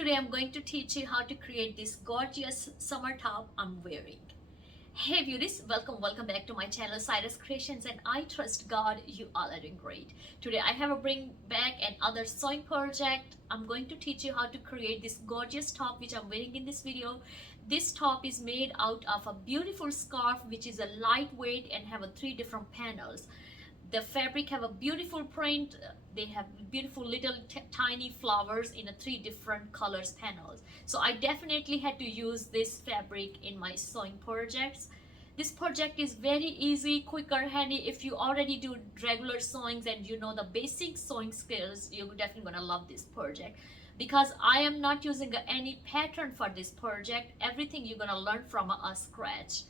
Today I'm going to teach you how to create this gorgeous summer top I'm wearing. Hey beauties, welcome back to my channel Cyrus Creations, and I trust God you all are doing great. Today I have a bring back another sewing project. I'm going to teach you how to create this gorgeous top which I'm wearing in this video. This top is made out of a beautiful scarf which is a lightweight and have a 3 different panels. The fabric have a beautiful print. They have beautiful little tiny flowers in a 3 different colors panels. So I definitely had to use this fabric in my sewing projects. This project is very easy, quicker, handy. If you already do regular sewings and you know the basic sewing skills, you're definitely gonna love this project. Because I am not using any pattern for this project, everything you're gonna learn from a scratch.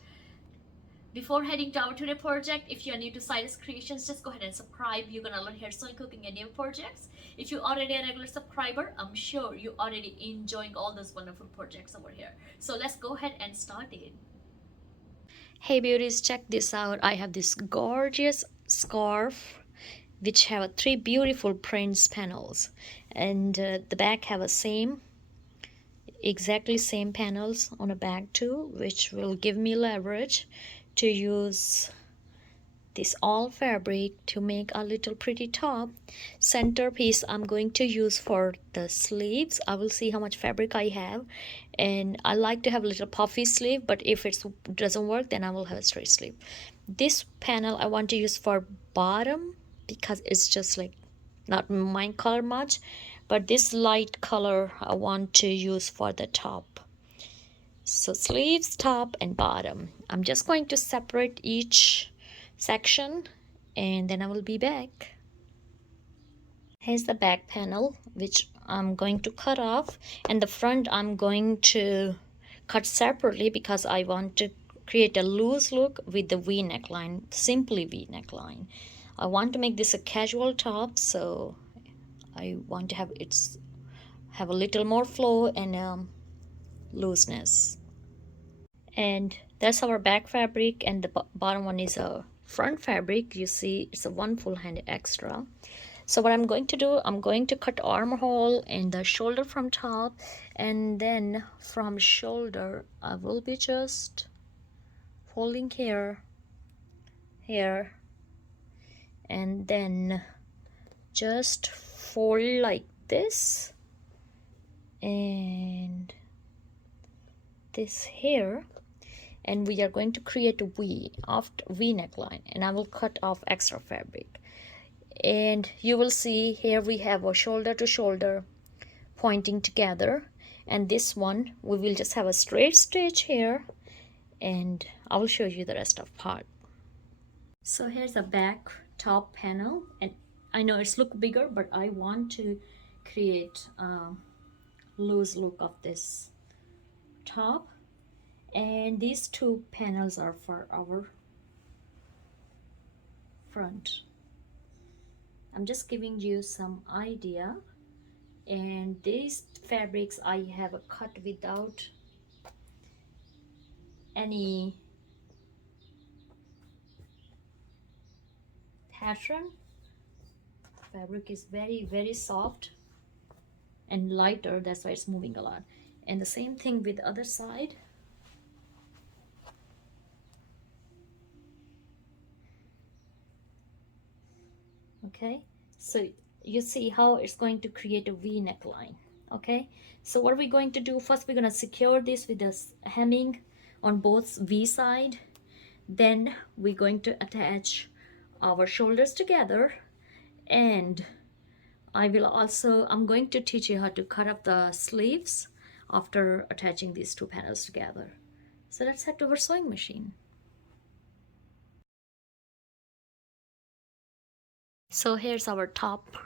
Before heading to our today project, if you are new to Cyrus Creations, just go ahead and subscribe. You're gonna learn hair sewing, cooking, and new projects. If you're already a regular subscriber, I'm sure you're already enjoying all those wonderful projects over here. So let's go ahead and start it. Hey beauties, check this out. I have this gorgeous scarf which have 3 beautiful prints panels, and the back have a exactly same panels on the back too, which will give me leverage to use this all fabric to make a little pretty top. Centerpiece I'm going to use for the sleeves. I will see how much fabric I have, and I like to have a little puffy sleeve, but if it doesn't work then I will have a straight sleeve. This panel I want to use for bottom because it's just like not my color much, but this light color I want to use for the top. So sleeves, top, and bottom. I'm just going to separate each section and then I will be back. Here's the back panel which I'm going to cut off, and the front I'm going to cut separately because I want to create a loose look with the V neckline, simply V neckline. I want to make this a casual top, so I want to have a little more flow and looseness. And that's our back fabric, and the bottom one is a front fabric. You see it's a 1 full hand extra. So what I'm going to do, I'm going to cut armhole and the shoulder from top, and then from shoulder I will be just folding here, and then just fold like this and this here, and we are going to create a V neckline, and I will cut off extra fabric. And you will see here we have a shoulder to shoulder pointing together, and this one we will just have a straight stitch here, and I will show you the rest of part. So here's a back top panel, and I know it's look bigger, but I want to create a loose look of this top. And these 2 panels are for our front. I'm just giving you some idea, and these fabrics I have cut without any pattern. Fabric is very soft and lighter, that's why it's moving a lot. And the same thing with the other side. Okay, so you see how it's going to create a V neckline. Okay, so what are we going to do? First we're going to secure this with a hemming on both V side. Then we're going to attach our shoulders together, and I'm going to teach you how to cut up the sleeves after attaching these 2 panels together. So let's head to our sewing machine. So here's our top,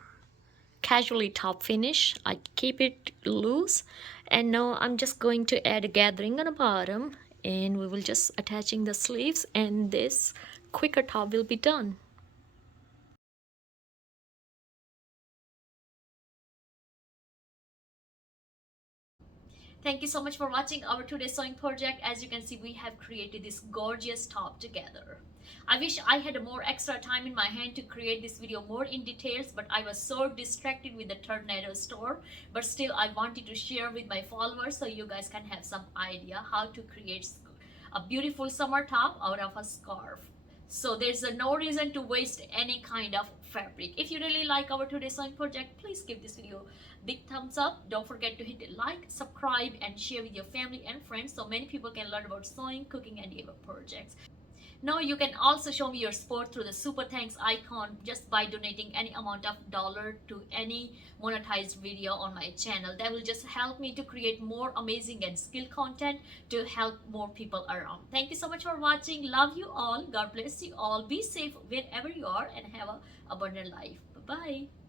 casually top finish. I keep it loose, and now I'm just going to add a gathering on the bottom, and we will just attaching the sleeves, and this quicker top will be done. Thank you so much for watching our today's sewing project. As you can see, we have created this gorgeous top together. I wish I had more extra time in my hand to create this video more in details, but I was so distracted with the tornado storm. But still, I wanted to share with my followers so you guys can have some idea how to create a beautiful summer top out of a scarf. So there's no reason to waste any kind of fabric. If you really like our today's sewing project, please give this video big thumbs up. Don't forget to hit like, subscribe, and share with your family and friends so many people can learn about sewing, cooking, and even projects. Now you can also show me your support through the super thanks icon just by donating any amount of dollar to any monetized video on my channel. That will just help me to create more amazing and skill content to help more people around. Thank you so much for watching. Love you all. God bless you all. Be safe wherever you are and have a abundant life. Bye bye.